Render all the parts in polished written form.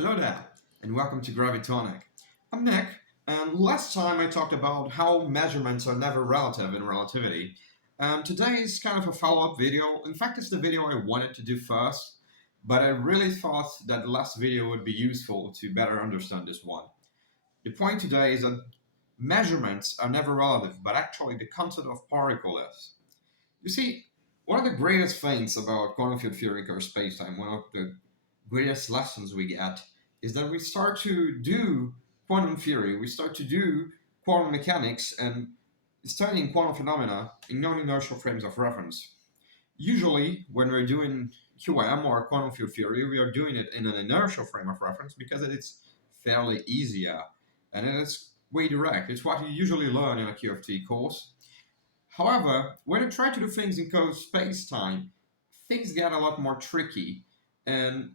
Hello there, and welcome to Gravitonic. I'm Nick, and last time I talked about how measurements are never relative in relativity. Today is kind of a follow-up video. In fact, it's the video I wanted to do first, but I really thought that the last video would be useful to better understand this one. The point today is that measurements are never relative, but actually the concept of particle is. You see, one of the greatest things about quantum field theory or spacetime, one of the greatest lessons we get, is that we start to do quantum theory, we start to do quantum mechanics and studying quantum phenomena in non-inertial frames of reference. Usually, when we're doing QM or quantum field theory, we are doing it in an inertial frame of reference because it's fairly easier and it's way direct. It's what you usually learn in a QFT course. However, when you try to do things in closed space-time, things get a lot more tricky, and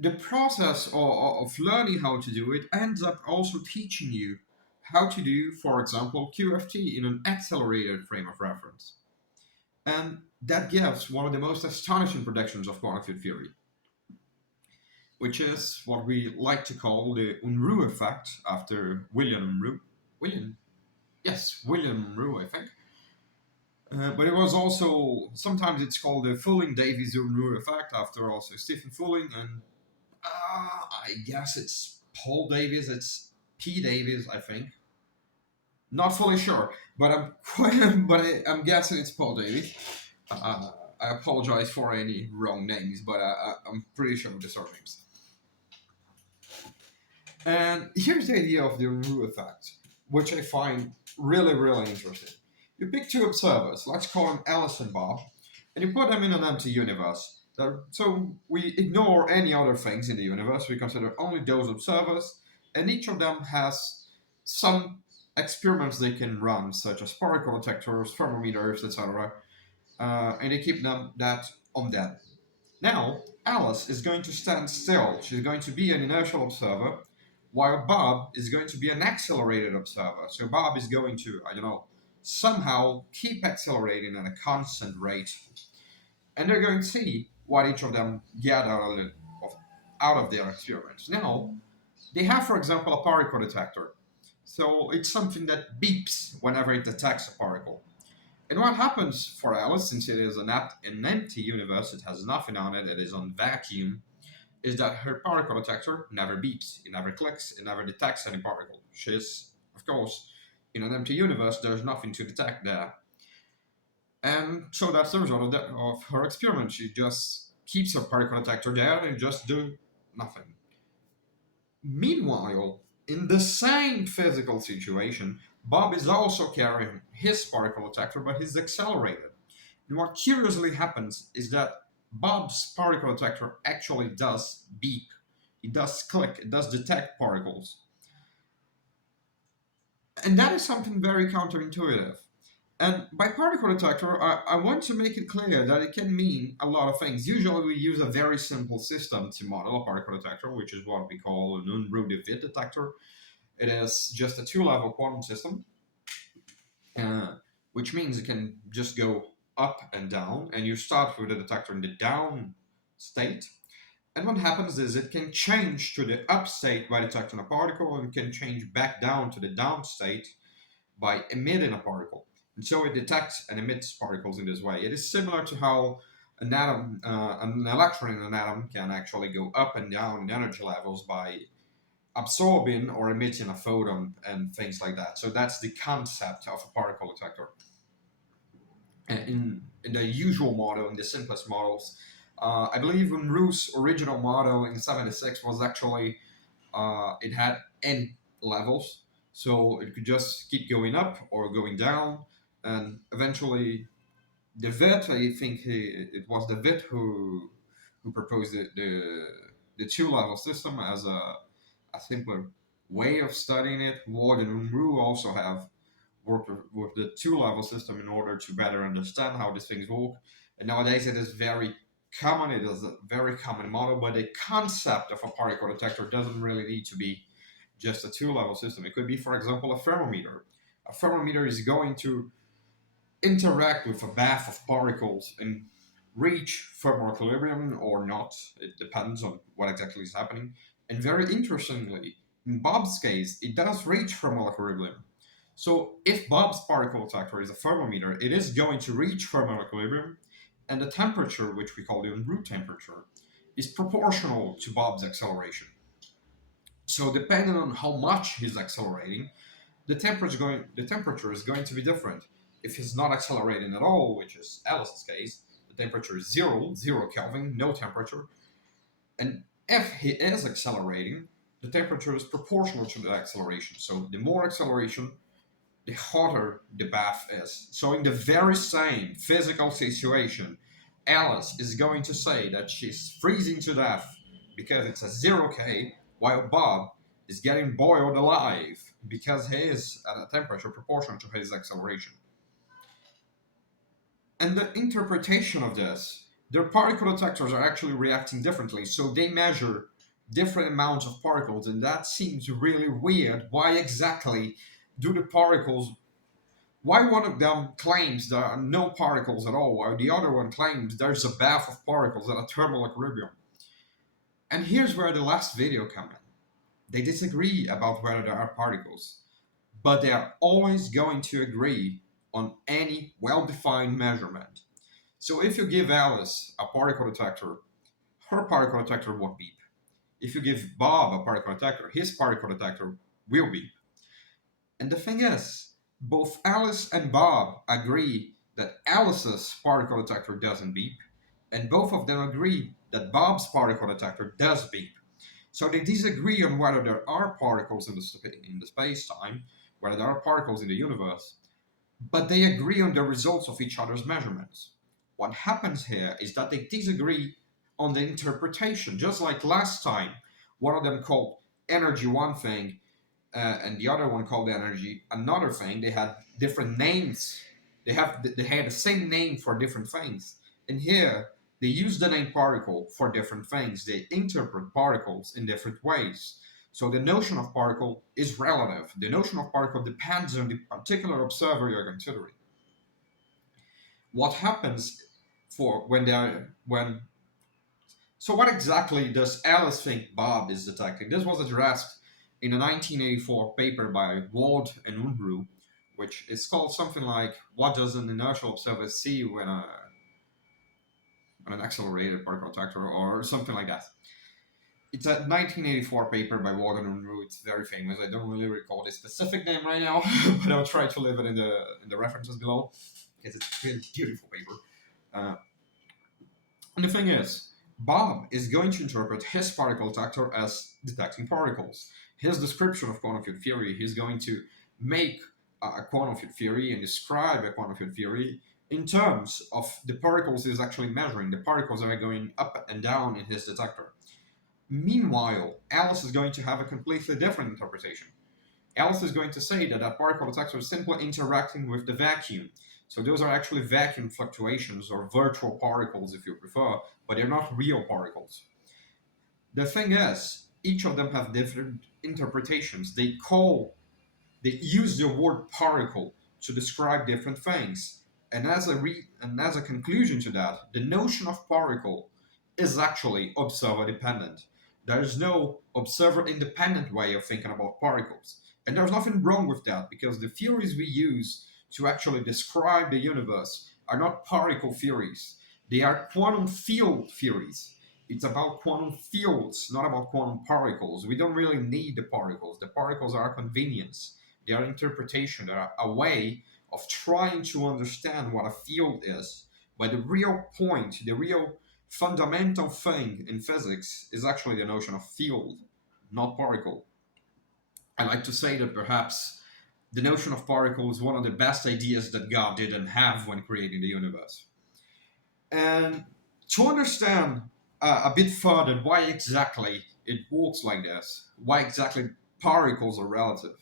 the process of learning how to do it ends up also teaching you how to do, for example, QFT in an accelerated frame of reference. And that gives one of the most astonishing predictions of quantum field theory, which is what we like to call the Unruh effect after William Unruh. William Unruh, I think. But it was also, sometimes it's called the Fulling-Davies Unruh effect after also Stephen Fulling, and I guess it's Paul Davies, it's P. Davies, I think. Not fully sure, but I'm guessing it's Paul Davies. I apologize for any wrong names, but I'm pretty sure of the surnames. And here's the idea of the Unruh effect, which I find really, really interesting. You pick two observers, let's call them Alice and Bob, and you put them in an empty universe. So we ignore any other things in the universe, we consider only those observers, and each of them has some experiments they can run, such as particle detectors, thermometers, etc. And they keep that on them. Now, Alice is going to stand still. She's going to be an inertial observer, while Bob is going to be an accelerated observer. So Bob is going to, somehow keep accelerating at a constant rate. And they're going to see what each of them get out of their experiments. Now, they have, for example, a particle detector. So it's something that beeps whenever it detects a particle. And what happens for Alice, since it is an empty universe, it has nothing on it, it is on vacuum, is that her particle detector never beeps, it never clicks, it never detects any particle. She's, of course, in an empty universe, there's nothing to detect there. And so that's the result of her experiment. She just keeps her particle detector there and just do nothing. Meanwhile, in the same physical situation, Bob is also carrying his particle detector, but he's accelerated. And what curiously happens is that Bob's particle detector actually does beep. It does click, it does detect particles. And that is something very counterintuitive. And by particle detector, I want to make it clear that it can mean a lot of things. Usually we use a very simple system to model a particle detector, which is what we call an Unruh detector. It is just a two-level quantum system, which means it can just go up and down, and you start with the detector in the down state. And what happens is it can change to the up state by detecting a particle, and can change back down to the down state by emitting a particle. And so it detects and emits particles in this way. It is similar to how an atom, an electron in an atom can actually go up and down in energy levels by absorbing or emitting a photon and things like that. So that's the concept of a particle detector. And in the usual model, in the simplest models, I believe Unruh's original model in '76 was actually, it had n levels, so it could just keep going up or going down, and eventually De Wit, I think it was De Wit who proposed the two-level system as a simpler way of studying it. Ward and Unruh also have worked with the two-level system in order to better understand how these things work. And nowadays it is very common, it is a very common model, but the concept of a particle detector doesn't really need to be just a two-level system. It could be, for example, a thermometer. A thermometer is going to interact with a bath of particles and reach thermal equilibrium or not. It depends on what exactly is happening. And very interestingly, in Bob's case, it does reach thermal equilibrium. So if Bob's particle detector is a thermometer, it is going to reach thermal equilibrium, and the temperature, which we call the Unruh temperature, is proportional to Bob's acceleration. So depending on how much he's accelerating, the temperature is going to be different. If he's not accelerating at all, which is Alice's case, the temperature is zero Kelvin, no temperature. And if he is accelerating, the temperature is proportional to the acceleration. So the more acceleration, the hotter the bath is. So in the very same physical situation, Alice is going to say that she's freezing to death because it's a 0K, while Bob is getting boiled alive because he is at a temperature proportional to his acceleration. And the interpretation of this, their particle detectors are actually reacting differently, so they measure different amounts of particles, and that seems really weird. Why exactly do the particles, why one of them claims there are no particles at all, while the other one claims there's a bath of particles at a thermal equilibrium? And here's where the last video comes in. They disagree about whether there are particles, but they are always going to agree on any well-defined measurement. So if you give Alice a particle detector, her particle detector won't beep. If you give Bob a particle detector, his particle detector will beep. And the thing is, both Alice and Bob agree that Alice's particle detector doesn't beep, and both of them agree that Bob's particle detector does beep. So they disagree on whether there are particles in the space-time, whether there are particles in the universe, but they agree on the results of each other's measurements. What happens here is that they disagree on the interpretation, just like last time. One of them called energy one thing, and the other one called energy another thing. They had different names. They had the same name for different things. And here, they use the name particle for different things. They interpret particles in different ways. So the notion of particle is relative. The notion of particle depends on the particular observer you're considering. What happens for when so what exactly does Alice think Bob is detecting? This was addressed in a 1984 paper by Wald and Unruh, which is called something like "What does an inertial observer see when an accelerated particle detector?" or something like that. It's a 1984 paper by Wald and Unruh. It's very famous. I don't really recall the specific name right now, but I'll try to leave it in the references below because it's a really beautiful paper. And the thing is, Bob is going to interpret his particle detector as detecting particles. His description of quantum field theory, he's going to make a quantum field theory and describe a quantum field theory in terms of the particles he's actually measuring. The particles are going up and down in his detector. Meanwhile, Alice is going to have a completely different interpretation. Alice is going to say that that particle detector is simply interacting with the vacuum. So those are actually vacuum fluctuations or virtual particles if you prefer, but they're not real particles. The thing is, each of them have different interpretations. They use the word particle to describe different things. And as a conclusion to that, the notion of particle is actually observer dependent. There is no observer independent way of thinking about particles. And there's nothing wrong with that because the theories we use to actually describe the universe are not particle theories. They are quantum field theories. It's about quantum fields, not about quantum particles. We don't really need the particles. The particles are a convenience. They are interpretation. They are a way of trying to understand what a field is. But the real point, the real fundamental thing in physics is actually the notion of field, not particle. I like to say that perhaps the notion of particle is one of the best ideas that God didn't have when creating the universe. And to understand a bit further why exactly it works like this, why exactly particles are relative,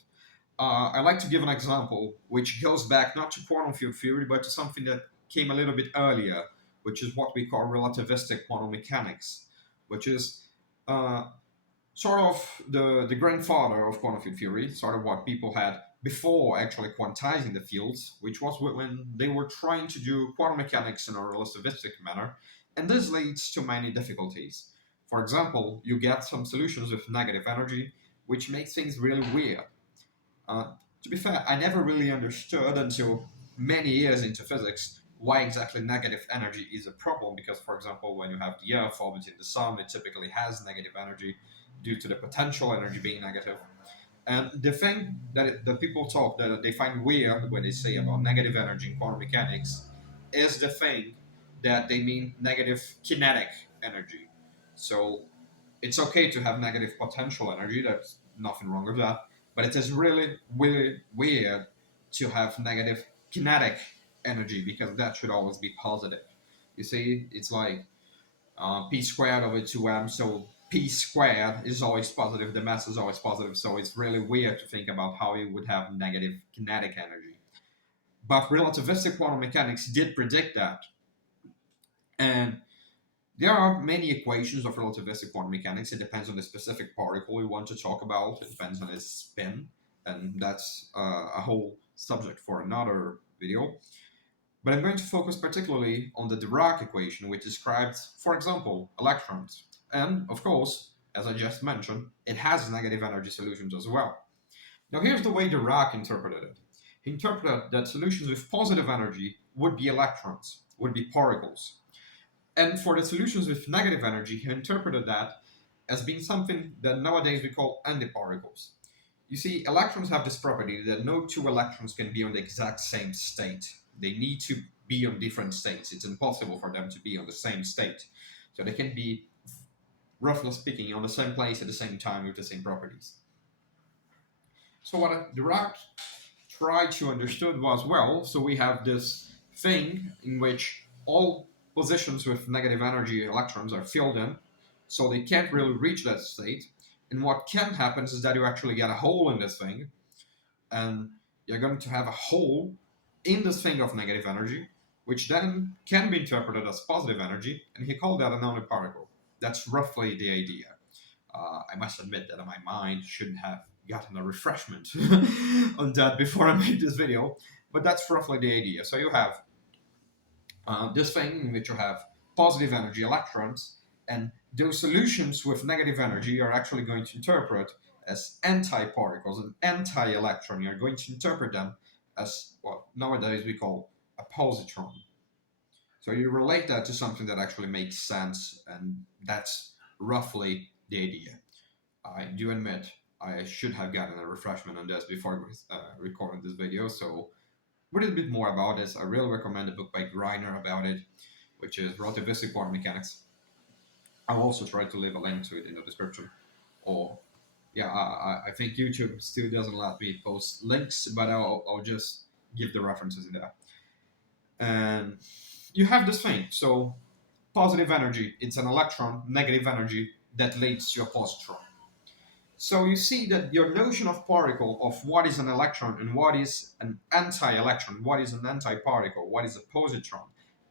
I like to give an example which goes back not to quantum field theory, but to something that came a little bit earlier, which is what we call relativistic quantum mechanics, which is sort of the grandfather of quantum field theory, sort of what people had before actually quantizing the fields, which was when they were trying to do quantum mechanics in a relativistic manner, and this leads to many difficulties. For example, you get some solutions with negative energy, which makes things really weird. Uh, to be fair, I never really understood until many years into physics why exactly negative energy is a problem, because, for example, when you have the Earth orbiting the Sun, it typically has negative energy due to the potential energy being negative. And the thing that people talk that they find weird when they say about negative energy in quantum mechanics is the thing that they mean negative kinetic energy. So it's okay to have negative potential energy, there's nothing wrong with that, but it is really, really weird to have negative kinetic energy because that should always be positive. You see, it's like p squared over 2m, so p squared is always positive, the mass is always positive, so it's really weird to think about how you would have negative kinetic energy. But relativistic quantum mechanics did predict that. And there are many equations of relativistic quantum mechanics. It depends on the specific particle you want to talk about. It depends on its spin, and that's a whole subject for another video. But I'm going to focus particularly on the Dirac equation, which describes, for example, electrons. And, of course, as I just mentioned, it has negative energy solutions as well. Now, here's the way Dirac interpreted it. He interpreted that solutions with positive energy would be electrons, would be particles. And for the solutions with negative energy, he interpreted that as being something that nowadays we call antiparticles. You see, electrons have this property that no two electrons can be on the exact same state. They need to be on different states. It's impossible for them to be on the same state. So they can be, roughly speaking, on the same place at the same time with the same properties. So what Dirac tried to understand was, well, so we have this thing in which all positions with negative energy electrons are filled in, so they can't really reach that state. And what can happen is that you actually get a hole in this thing, and you're going to have a hole in this thing of negative energy, which then can be interpreted as positive energy, and he called that a nanoparticle. That's roughly the idea. I must admit that my mind shouldn't have gotten a refreshment on that before I made this video, but that's roughly the idea. So you have this thing in which you have positive energy electrons, and those solutions with negative energy are actually going to interpret as antiparticles, an anti-electron. You're going to interpret them as what nowadays we call a positron. So you relate that to something that actually makes sense, and that's roughly the idea. I do admit I should have gotten a refreshment on this before recording this video, so a little bit more about this. I really recommend a book by Rindler about it, which is Relativistic Quantum Mechanics. I'll also try to leave a link to it in the description. Or, yeah, I think YouTube still doesn't let me post links, but I'll just give the references in there. And you have this thing. So, positive energy, it's an electron, negative energy, that leads to a positron. So you see that your notion of particle, of what is an electron and what is an anti-electron, what is an antiparticle, what is a positron,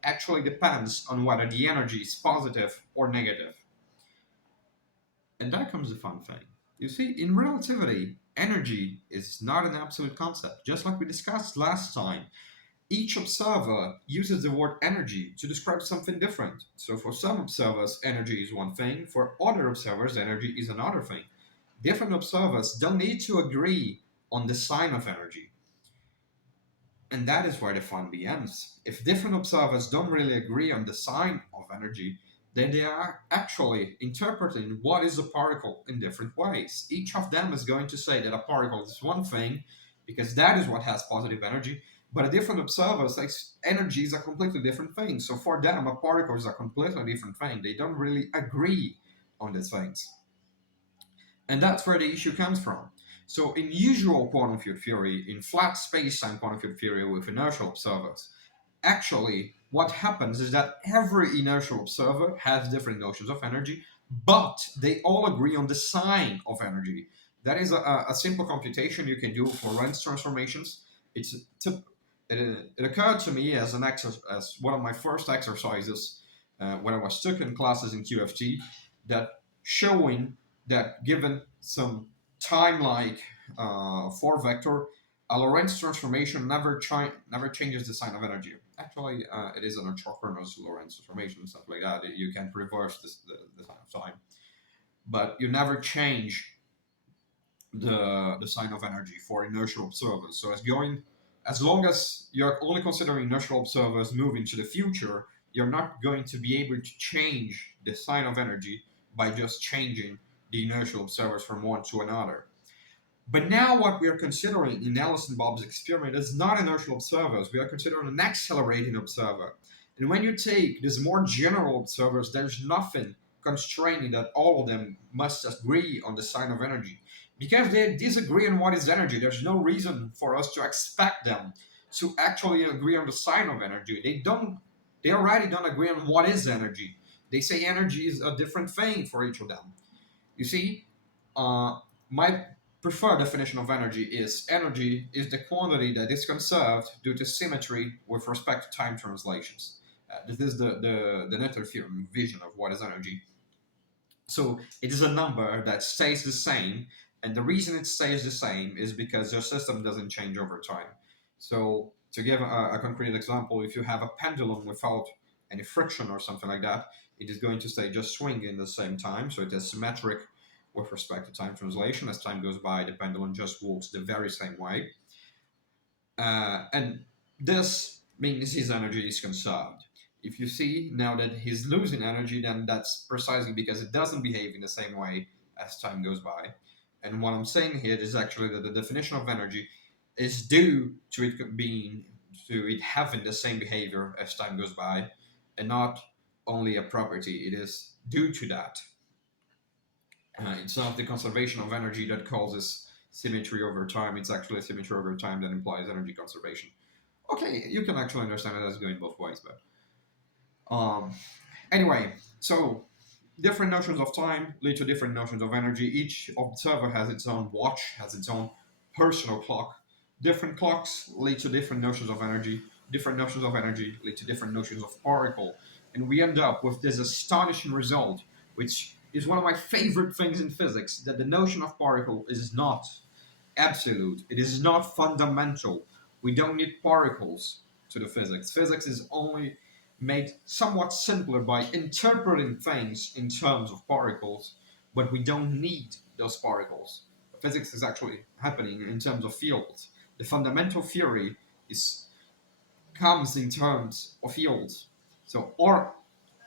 actually depends on whether the energy is positive or negative. And there comes the fun thing. You see, in relativity, energy is not an absolute concept. Just like we discussed last time, each observer uses the word energy to describe something different. So for some observers, energy is one thing. For other observers, energy is another thing. Different observers don't need to agree on the sign of energy. And that is where the fun begins. If different observers don't really agree on the sign of energy, then they are actually interpreting what is a particle in different ways. Each of them is going to say that a particle is one thing, because that is what has positive energy, but a different observer says energy is a completely different thing. So for them, a particle is a completely different thing. They don't really agree on these things. And that's where the issue comes from. So in usual quantum field theory, in flat space-time quantum field theory with inertial observers, actually what happens is that every inertial observer has different notions of energy, but they all agree on the sign of energy. That is a simple computation you can do for Lorentz transformations. It occurred to me as as one of my first exercises when I was taking classes in QFT, that showing that given some time-like 4 vector, A Lorentz transformation never changes the sign of energy. Actually, it is an orthogonal Lorentz transformation, stuff like that. You can reverse the sign of time, but you never change the sign of energy for inertial observers. So as long as you're only considering inertial observers moving to the future, you're not going to be able to change the sign of energy by just changing the inertial observers from one to another. But now what we are considering in Alice and Bob's experiment is not inertial observers. We are considering an accelerating observer. And when you take these more general observers, there's nothing constraining that all of them must agree on the sign of energy. Because they disagree on what is energy, there's no reason for us to expect them to actually agree on the sign of energy. They already don't agree on what is energy. They say energy is a different thing for each of them. You see, my preferred definition of energy is the quantity that is conserved due to symmetry with respect to time translations. This is the Noether theorem vision of what is energy. So it is a number that stays the same, and the reason it stays the same is because your system doesn't change over time. So to give a concrete example, if you have a pendulum without any friction or something like that, it is going to stay just swinging the same time. So it is symmetric with respect to time translation. As time goes by, the pendulum just walks the very same way. And this means his energy is conserved. If you see now that he's losing energy, then that's precisely because it doesn't behave in the same way as time goes by. And what I'm saying here is actually that the definition of energy is due to it having the same behavior as time goes by, and not only a property. It is due to that. It's not the conservation of energy that causes symmetry over time. It's actually symmetry over time that implies energy conservation. Okay, you can actually understand it as going both ways, but anyway, so different notions of time lead to different notions of energy. Each observer has its own watch, has its own personal clock. Different clocks lead to different notions of energy. Different notions of energy lead to different notions of particle. And we end up with this astonishing result, which is one of my favorite things in physics, that the notion of particle is not absolute. It is not fundamental. We don't need particles to the physics. Physics is only made somewhat simpler by interpreting things in terms of particles, but we don't need those particles. Physics is actually happening in terms of fields. The fundamental theory comes in terms of fields. So, or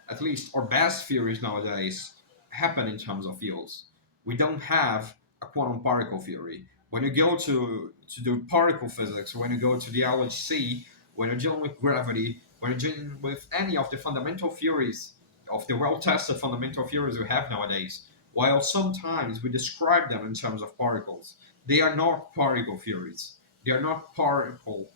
at least our best theories nowadays happen in terms of fields. We don't have a quantum particle theory. When you go to do particle physics, when you go to the LHC, when you're dealing with gravity, when you're dealing with any of the fundamental theories, of the well-tested fundamental theories we have nowadays, while sometimes we describe them in terms of particles, they are not particle theories. They are not particle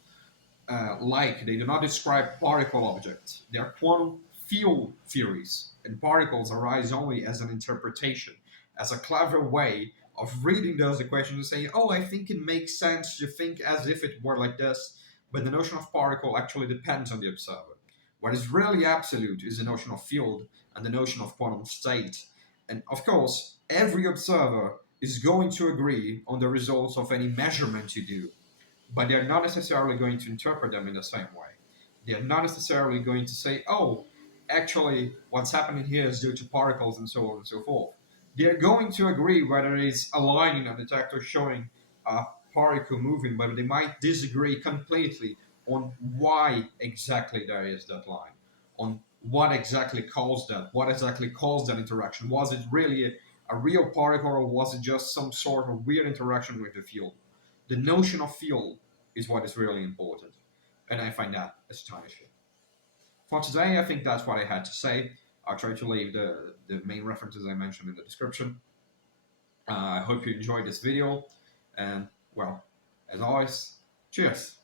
they do not describe particle objects. They are quantum field theories, and particles arise only as an interpretation, as a clever way of reading those equations and saying, oh, I think it makes sense to think as if it were like this, but the notion of particle actually depends on the observer. What is really absolute is the notion of field and the notion of quantum state. And of course, every observer is going to agree on the results of any measurement you do, but they're not necessarily going to interpret them in the same way. They're not necessarily going to say, oh, actually, what's happening here is due to particles and so on and so forth. They're going to agree whether it's a line in a detector showing a particle moving, but they might disagree completely on why exactly there is that line, on what exactly caused that, what exactly caused that interaction. Was it really a real particle, or was it just some sort of weird interaction with the field? The notion of field is what is really important, and I find that astonishing. For today, I think that's what I had to say. I'll try to leave the main references I mentioned in the description. I hope you enjoyed this video, and well, as always, cheers!